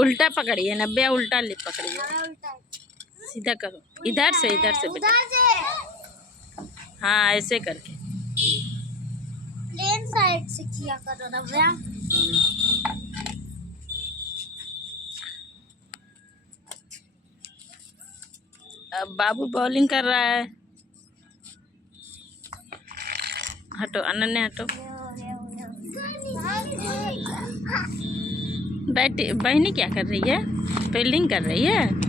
उल्टा पकड़िए, 90 उल्टा ले पकड़िए, सीधा करो, इधर से बेटा। हाँ ऐसे करके प्लेन साइड से किया करो नव्या। अब बाबू बॉलिंग कर रहा है। हटो अनन्या हटो। बहनी क्या कर रही है? फील्डिंग कर रही है।